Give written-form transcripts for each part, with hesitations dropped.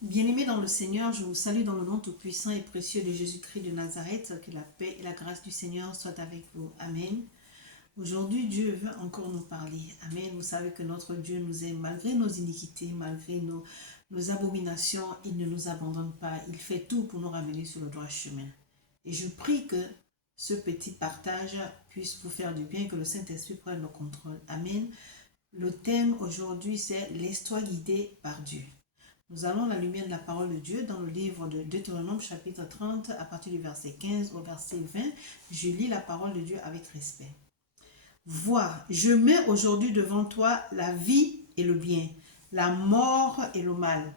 Bien-aimés dans le Seigneur, je vous salue dans le nom tout-puissant et précieux de Jésus-Christ de Nazareth. Que la paix et la grâce du Seigneur soient avec vous. Amen. Aujourd'hui, Dieu veut encore nous parler. Amen. Vous savez que notre Dieu nous aime malgré nos iniquités, malgré nos abominations. Il ne nous abandonne pas. Il fait tout pour nous ramener sur le droit chemin. Et je prie que ce petit partage puisse vous faire du bien, que le Saint-Esprit prenne le contrôle. Amen. Le thème aujourd'hui, c'est l'histoire guidée par Dieu. Nous allons à la lumière de la parole de Dieu dans le livre de Deutéronome chapitre 30 à partir du verset 15 au verset 20. Je lis la parole de Dieu avec respect. Vois, je mets aujourd'hui devant toi la vie et le bien, la mort et le mal.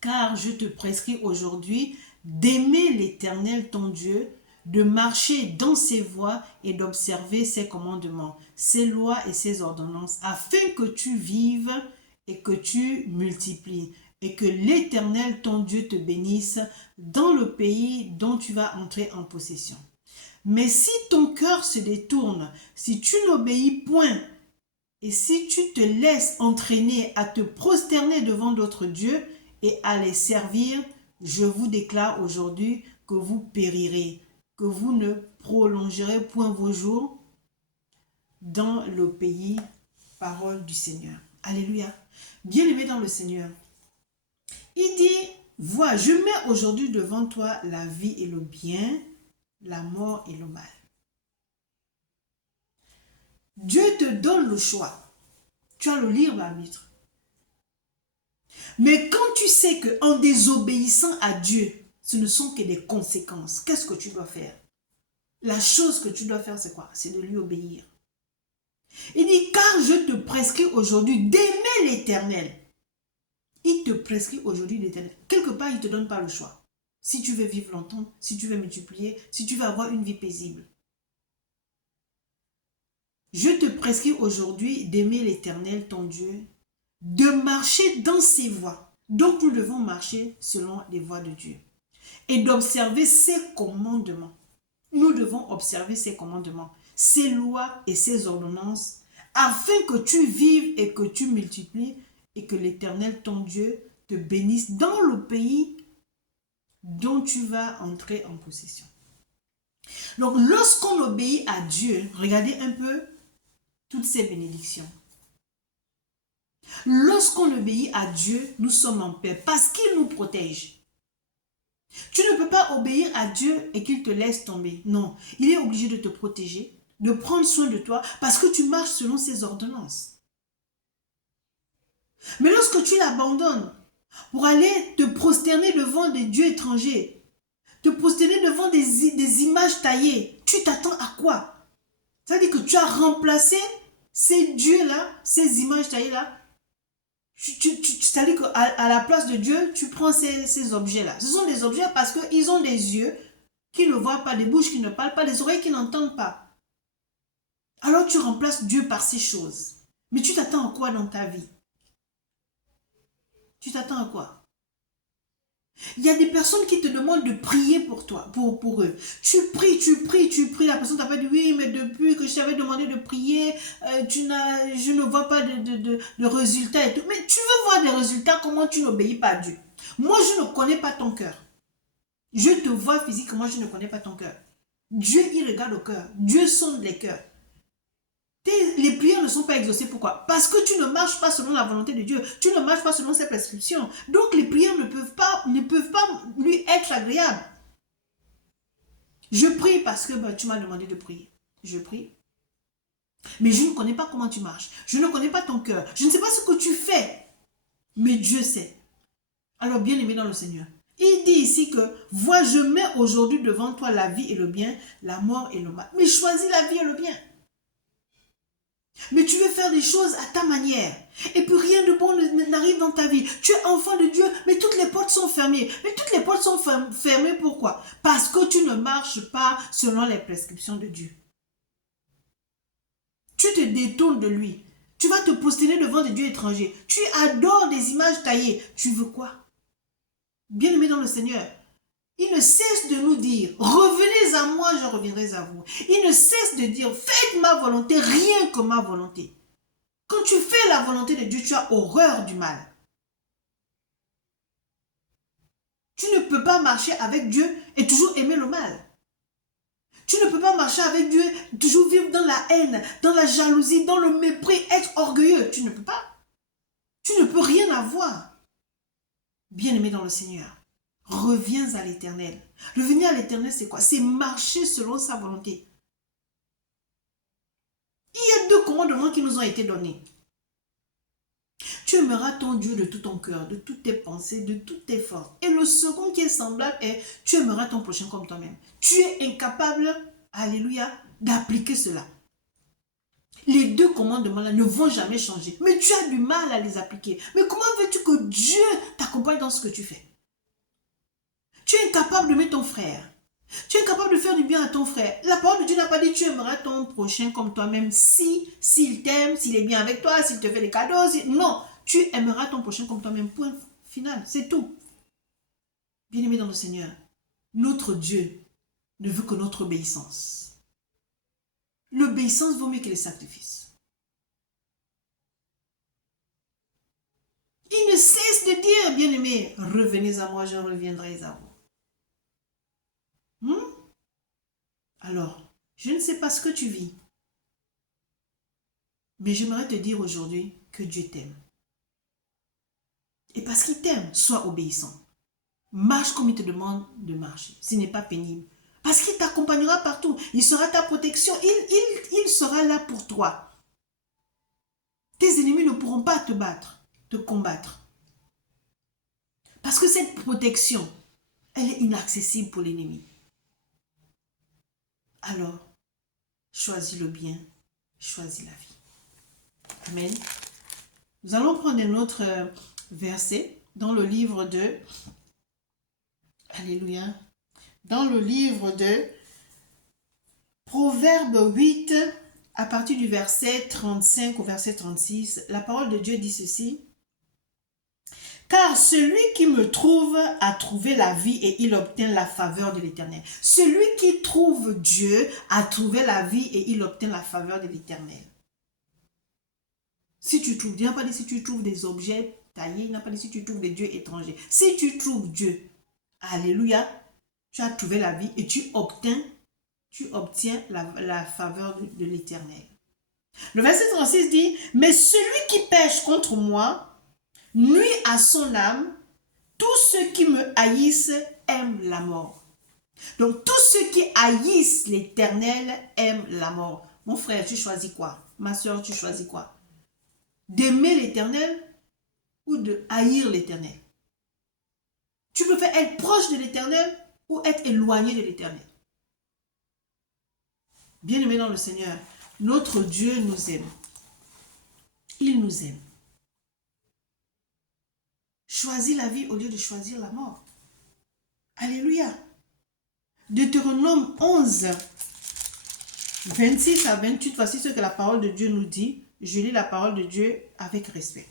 Car je te prescris aujourd'hui d'aimer l'Éternel ton Dieu, de marcher dans ses voies et d'observer ses commandements, ses lois et ses ordonnances, afin que tu vives et que tu multiplies, et que l'Éternel ton Dieu te bénisse dans le pays dont tu vas entrer en possession. Mais si ton cœur se détourne, si tu n'obéis point, et si tu te laisses entraîner à te prosterner devant d'autres dieux et à les servir, je vous déclare aujourd'hui que vous périrez, que vous ne prolongerez point vos jours dans le pays. Parole du Seigneur. Alléluia. Bien-aimé dans le Seigneur, il dit, vois, je mets aujourd'hui devant toi la vie et le bien, la mort et le mal. Dieu te donne le choix. Tu as le libre arbitre. Mais quand tu sais qu'en désobéissant à Dieu, ce ne sont que des conséquences, qu'est-ce que tu dois faire? La chose que tu dois faire, c'est quoi? C'est de lui obéir. Il dit, car je te prescris aujourd'hui d'aimer l'Éternel. Il te prescrit aujourd'hui l'Éternel. Quelque part, il ne te donne pas le choix. Si tu veux vivre longtemps, si tu veux multiplier, si tu veux avoir une vie paisible. Je te prescris aujourd'hui d'aimer l'Éternel, ton Dieu, de marcher dans ses voies. Donc nous devons marcher selon les voies de Dieu. Et d'observer ses commandements. Nous devons observer ses commandements, ses lois et ses ordonnances, afin que tu vives et que tu multiplies et que l'Éternel, ton Dieu, te bénisse dans le pays dont tu vas entrer en possession. Donc, lorsqu'on obéit à Dieu, regardez un peu toutes ces bénédictions. Lorsqu'on obéit à Dieu, nous sommes en paix parce qu'il nous protège. Tu ne peux pas obéir à Dieu et qu'il te laisse tomber. Non, il est obligé de te protéger, de prendre soin de toi parce que tu marches selon ses ordonnances. Mais lorsque tu l'abandonnes pour aller te prosterner devant des dieux étrangers, te prosterner devant des images taillées, tu t'attends à quoi? Ça veut dire que tu as remplacé ces dieux-là, ces images taillées-là. C'est-à-dire qu'à la place de Dieu, tu prends ces objets-là. Ce sont des objets parce qu'ils ont des yeux qui ne voient pas, des bouches qui ne parlent pas, des oreilles qui n'entendent pas. Alors tu remplaces Dieu par ces choses. Mais tu t'attends à quoi dans ta vie? Tu t'attends à quoi? Il y a des personnes qui te demandent de prier pour toi, pour eux. Tu pries. La personne t'appelle, oui, mais depuis que je t'avais demandé de prier, je ne vois pas de résultats et tout. Mais tu veux voir des résultats, comment tu n'obéis pas à Dieu? Moi, je ne connais pas ton cœur. Je te vois physiquement, je ne connais pas ton cœur. Dieu, il regarde au cœur. Dieu sonde les cœurs. Les prières ne sont pas exaucées. Pourquoi? Parce que tu ne marches pas selon la volonté de Dieu. Tu ne marches pas selon ses prescriptions. Donc les prières ne peuvent pas lui être agréables. Je prie parce que tu m'as demandé de prier. Je prie. Mais je ne connais pas comment tu marches. Je ne connais pas ton cœur. Je ne sais pas ce que tu fais. Mais Dieu sait. Alors bien aimé dans le Seigneur. Il dit ici que, vois, je mets aujourd'hui devant toi la vie et le bien, la mort et le mal. Mais choisis la vie et le bien. Mais tu veux faire des choses à ta manière. Et puis rien de bon n'arrive dans ta vie. Tu es enfant de Dieu, mais toutes les portes sont fermées. Mais toutes les portes sont fermées, pourquoi? Parce que tu ne marches pas selon les prescriptions de Dieu. Tu te détournes de lui. Tu vas te prosterner devant des dieux étrangers. Tu adores des images taillées. Tu veux quoi? Bien-aimé dans le Seigneur, il ne cesse de nous dire, revenez à moi, je reviendrai à vous. Il ne cesse de dire, faites ma volonté, rien que ma volonté. Quand tu fais la volonté de Dieu, tu as horreur du mal. Tu ne peux pas marcher avec Dieu et toujours aimer le mal. Tu ne peux pas marcher avec Dieu, toujours vivre dans la haine, dans la jalousie, dans le mépris, être orgueilleux. Tu ne peux pas. Tu ne peux rien avoir. Bien-aimé dans le Seigneur, reviens à l'Éternel. Revenir à l'Éternel, c'est quoi? C'est marcher selon sa volonté. Il y a 2 commandements qui nous ont été donnés. Tu aimeras ton Dieu de tout ton cœur, de toutes tes pensées, de toutes tes forces. Et le second qui est semblable est, tu aimeras ton prochain comme toi-même. Tu es incapable, alléluia, d'appliquer cela. Les 2 commandements-là ne vont jamais changer. Mais tu as du mal à les appliquer. Mais comment veux-tu que Dieu t'accompagne dans ce que tu fais? Tu es incapable d'aimer ton frère. Tu es incapable de faire du bien à ton frère. La parole de Dieu n'a pas dit tu aimeras ton prochain comme toi-même s'il t'aime, s'il est bien avec toi, s'il te fait des cadeaux. Non, tu aimeras ton prochain comme toi-même. Point final, c'est tout. Bien-aimé dans le Seigneur, notre Dieu ne veut que notre obéissance. L'obéissance vaut mieux que les sacrifices. Il ne cesse de dire, bien-aimé, revenez à moi, je reviendrai à vous. Alors, je ne sais pas ce que tu vis, mais j'aimerais te dire aujourd'hui que Dieu t'aime. Et parce qu'il t'aime, sois obéissant. Marche comme il te demande de marcher. Ce n'est pas pénible. Parce qu'il t'accompagnera partout. Il sera ta protection. Il sera là pour toi. Tes ennemis ne pourront pas te battre, te combattre. Parce que cette protection, elle est inaccessible pour l'ennemi. Alors, choisis le bien, choisis la vie. Amen. Nous allons prendre un autre verset dans le livre de... Alléluia. Dans le livre de Proverbe 8, à partir du verset 35 au verset 36, la parole de Dieu dit ceci. Car celui qui me trouve a trouvé la vie et il obtient la faveur de l'Éternel. Celui qui trouve Dieu a trouvé la vie et il obtient la faveur de l'Éternel. Si tu trouves, Dieu n'a pas dit si tu trouves des objets taillés, il n'a pas dit si tu trouves des dieux étrangers. Si tu trouves Dieu, alléluia, tu as trouvé la vie et tu obtiens la faveur de l'Éternel. Le verset 36 dit, mais celui qui pêche contre moi nuit à son âme, tous ceux qui me haïssent aiment la mort. Donc tous ceux qui haïssent l'Éternel aiment la mort. Mon frère, tu choisis quoi? Ma soeur, tu choisis quoi? D'aimer l'Éternel ou de haïr l'Éternel? Tu préfères être proche de l'Éternel ou être éloigné de l'Éternel? Bien-aimés dans le Seigneur, notre Dieu nous aime. Il nous aime. Choisis la vie au lieu de choisir la mort. Alléluia. Deutéronome 11, 26 à 28, voici ce que la parole de Dieu nous dit. Je lis la parole de Dieu avec respect.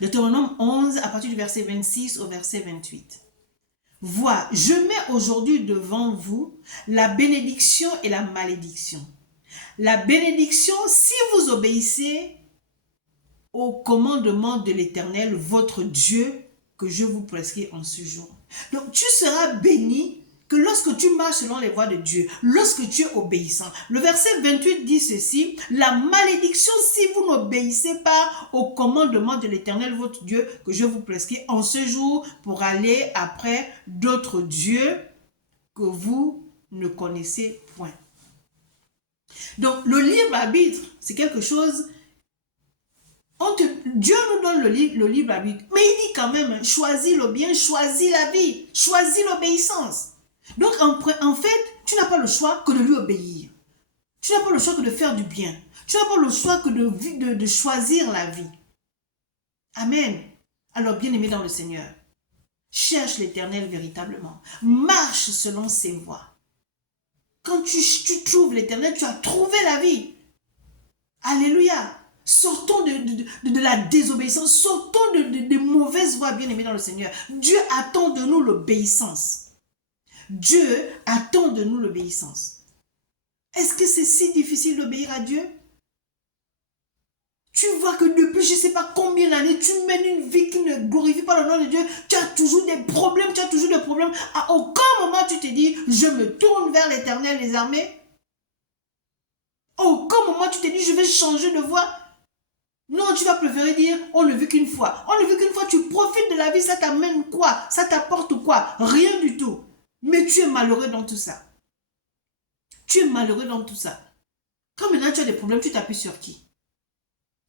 Deutéronome 11, à partir du verset 26 au verset 28. Vois, je mets aujourd'hui devant vous la bénédiction et la malédiction. La bénédiction, si vous obéissez au commandement de l'Éternel, votre Dieu, que je vous prescris en ce jour. Donc, tu seras béni que lorsque tu marches selon les voies de Dieu, lorsque tu es obéissant. Le verset 28 dit ceci, la malédiction si vous n'obéissez pas au commandement de l'Éternel, votre Dieu, que je vous prescris en ce jour pour aller après d'autres dieux que vous ne connaissez point. Donc, le libre arbitre, c'est quelque chose... Dieu nous donne le libre arbitre, mais il dit quand même, choisis le bien, choisis la vie, choisis l'obéissance. Donc en fait, tu n'as pas le choix que de lui obéir. Tu n'as pas le choix que de faire du bien. Tu n'as pas le choix que de choisir la vie. Amen. Alors bien-aimé dans le Seigneur, cherche l'Éternel véritablement. Marche selon ses voies. Quand tu trouves l'Éternel, tu as trouvé la vie. Alléluia. Sortons de la désobéissance, sortons de mauvaises voies, bien-aimés dans le Seigneur. Dieu attend de nous l'obéissance. Dieu attend de nous l'obéissance. Est-ce que c'est si difficile d'obéir à Dieu? Tu vois que depuis je ne sais pas combien d'années, tu mènes une vie qui ne glorifie pas le nom de Dieu. Tu as toujours des problèmes, tu as toujours des problèmes. À aucun moment tu te dis, je me tourne vers l'Éternel des armées. À aucun moment tu te dis, je vais changer de voie. Non, tu vas préférer dire, on ne vit qu'une fois. On ne vit qu'une fois, tu profites de la vie, ça t'amène quoi? Ça t'apporte quoi? Rien du tout. Mais tu es malheureux dans tout ça. Tu es malheureux dans tout ça. Quand maintenant tu as des problèmes, tu t'appuies sur qui?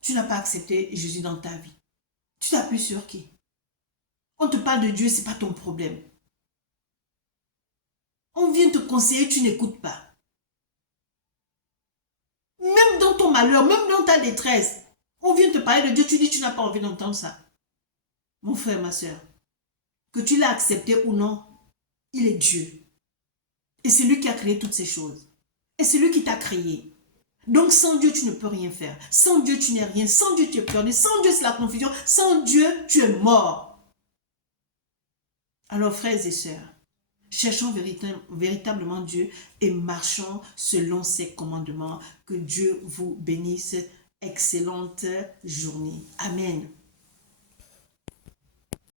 Tu n'as pas accepté Jésus dans ta vie. Tu t'appuies sur qui? On te parle de Dieu, ce n'est pas ton problème. On vient te conseiller, tu n'écoutes pas. Même dans ton malheur, même dans ta détresse, on vient te parler de Dieu, tu dis tu n'as pas envie d'entendre ça. Mon frère, ma soeur, que tu l'as accepté ou non, il est Dieu. Et c'est lui qui a créé toutes ces choses. Et c'est lui qui t'a créé. Donc sans Dieu, tu ne peux rien faire. Sans Dieu, tu n'es rien. Sans Dieu, tu es perdu. Sans Dieu, c'est la confusion. Sans Dieu, tu es mort. Alors, frères et sœurs, cherchons véritablement Dieu et marchons selon ses commandements. Que Dieu vous bénisse. Excellente journée. Amen.